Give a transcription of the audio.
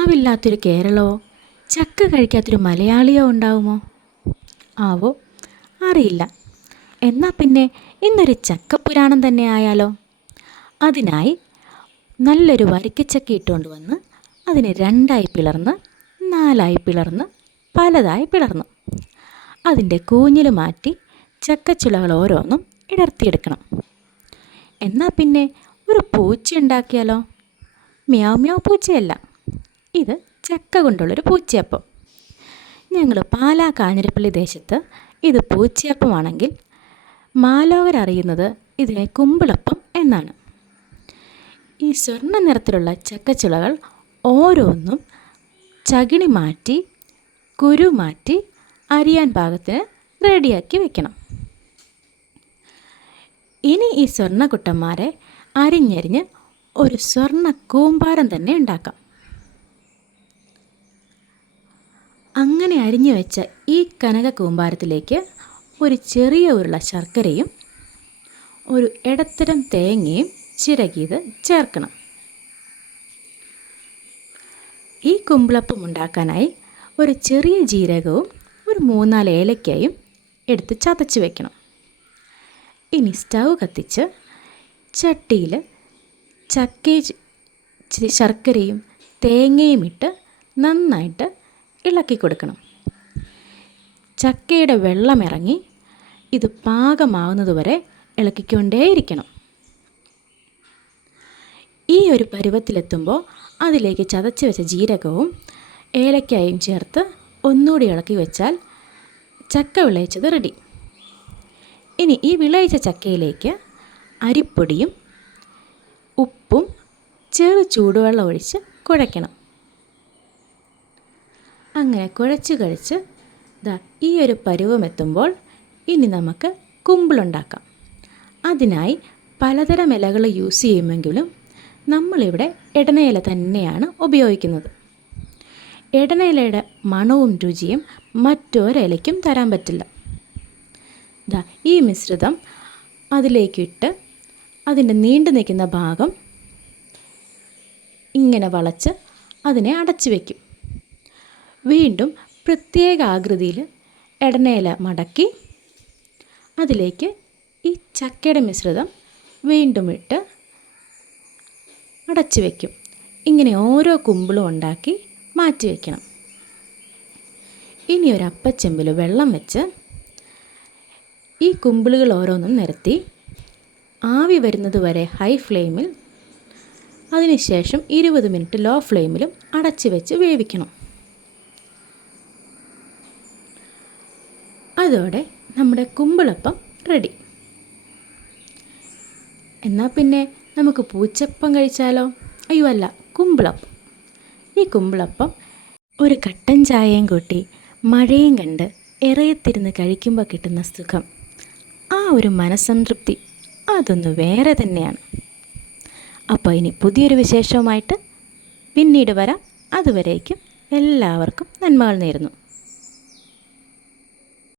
മാവില്ലാത്തൊരു കേരളമോ ചക്ക കഴിക്കാത്തൊരു മലയാളിയോ ഉണ്ടാവുമോ? ആവോ, അറിയില്ല. എന്നാൽ പിന്നെ ഇന്നൊരു ചക്കപ്പുരാണം തന്നെ ആയാലോ? അതിനായി നല്ലൊരു വരിക്കച്ചക്ക ഇട്ടുകൊണ്ട് വന്ന് അതിനെ രണ്ടായി പിളർന്ന് നാലായി പിളർന്ന് പലതായി പിളർന്നു അതിൻ്റെ കൂഞ്ഞിൽ മാറ്റി ചക്കച്ചുളകൾ ഓരോന്നും ഇടർത്തിയെടുക്കണം. എന്നാൽ പിന്നെ ഒരു പൂച്ച ഉണ്ടാക്കിയാലോ? മ്യാവ് മ്യാവ് പൂച്ചയല്ല, ഇത് ചക്ക കൊണ്ടുള്ളൊരു പൂച്ചയപ്പം. ഞങ്ങൾ പാലാ കാഞ്ഞിരപ്പള്ളി ദേശത്ത് ഇത് പൂച്ചയപ്പമാണെങ്കിൽ മാലോകരറിയുന്നത് ഇതിനെ കുമ്പിളപ്പം എന്നാണ്. ഈ സ്വർണ്ണ നിറത്തിലുള്ള ചക്കച്ചുളകൾ ഓരോന്നും ചകിണി മാറ്റി കുരു മാറ്റി അരിയാൻ പാകത്തിന് റെഡിയാക്കി വെക്കണം. ഇനി ഈ സ്വർണ്ണക്കുട്ടന്മാരെ അരിഞ്ഞരിഞ്ഞ് ഒരു സ്വർണ്ണ കൂമ്പാരം തന്നെ ഉണ്ടാക്കാം. അങ്ങനെ അരിഞ്ഞു വെച്ച ഈ കനക കൂമ്പാരത്തിലേക്ക് ഒരു ചെറിയ ഉരുള ശർക്കരയും ഒരു ഇടത്തരം തേങ്ങയും ചിരകിയത് ചേർക്കണം. ഈ കുമ്പിളപ്പം ഉണ്ടാക്കാനായി ഒരു ചെറിയ ജീരകവും ഒരു 3-4 ഏലക്കയും എടുത്ത് ചതച്ച് വെക്കണം. ഇനി സ്റ്റൗ കത്തിച്ച് ചട്ടിയിൽ ചക്കയും ശർക്കരയും തേങ്ങയും ഇട്ട് നന്നായിട്ട് ഇളക്കി കൊടുക്കണം. ചക്കയുടെ വെള്ളമിറങ്ങി ഇത് പാകമാവുന്നതുവരെ ഇളക്കിക്കൊണ്ടേയിരിക്കണം. ഈ ഒരു പരുവത്തിലെത്തുമ്പോൾ അതിലേക്ക് ചതച്ച് വെച്ച ജീരകവും ഏലക്കായും ചേർത്ത് ഒന്നുകൂടി ഇളക്കി വെച്ചാൽ ചക്ക വിളയിച്ചത് റെഡി. ഇനി ഈ വിളയിച്ച ചക്കയിലേക്ക് അരിപ്പൊടിയും ഉപ്പും ചെറു ചൂടുവെള്ളം ഒഴിച്ച് കുഴയ്ക്കണം. അങ്ങനെ കുഴച്ച് കഴിച്ച് ഈ ഒരു പരുവമെത്തുമ്പോൾ ഇനി നമുക്ക് കുമ്പിളുണ്ടാക്കാം. അതിനായി പലതരം ഇലകൾ യൂസ് ചെയ്യുമെങ്കിലും നമ്മളിവിടെ എടനയില തന്നെയാണ് ഉപയോഗിക്കുന്നത്. എടനയിലയുടെ മണവും രുചിയും മറ്റൊരിലയ്ക്കും തരാൻ പറ്റില്ല. ഈ മിശ്രിതം അതിലേക്കിട്ട് അതിൻ്റെ നീണ്ടു നിൽക്കുന്ന ഭാഗം ഇങ്ങനെ വളച്ച് അതിനെ അടച്ചു വയ്ക്കും. വീണ്ടും പ്രത്യേക ആകൃതിയിൽ എടനയില മടക്കി അതിലേക്ക് ഈ ചക്കയുടെ മിശ്രിതം വീണ്ടും ഇട്ട് അടച്ചു വയ്ക്കും. ഇങ്ങനെ ഓരോ കുമ്പിളും ഉണ്ടാക്കി മാറ്റി വയ്ക്കണം. ഇനി ഒരു അപ്പച്ചെമ്പിൽ വെള്ളം വെച്ച് ഈ കുമ്പിളുകൾ ഓരോന്നും നിരത്തി ആവി വരുന്നത് വരെ ഹൈ ഫ്ലെയിമിൽ, അതിനുശേഷം 20 മിനിറ്റ് ലോ ഫ്ലെയിമിലും അടച്ചു വെച്ച് വേവിക്കണം. അതോടെ നമ്മുടെ കുമ്പിളപ്പം റെഡി. എന്നാൽ പിന്നെ നമുക്ക് പൂച്ചപ്പം കഴിച്ചാലോ? അയ്യോ അല്ല, കുമ്പിളപ്പം. ഈ കുമ്പിളപ്പം ഒരു കട്ടൻ ചായയും കൂട്ടി മഴയും കണ്ട് ഇറയത്തിരുന്ന് കഴിക്കുമ്പോൾ കിട്ടുന്ന സുഖം, ആ ഒരു മനസ്സംതൃപ്തി, അതൊന്ന് വേറെ തന്നെയാണ്. അപ്പോൾ ഇനി പുതിയൊരു വിശേഷവുമായിട്ട് പിന്നീട് വരാം. അതുവരേക്കും എല്ലാവർക്കും നന്മകൾ നേരുന്നു.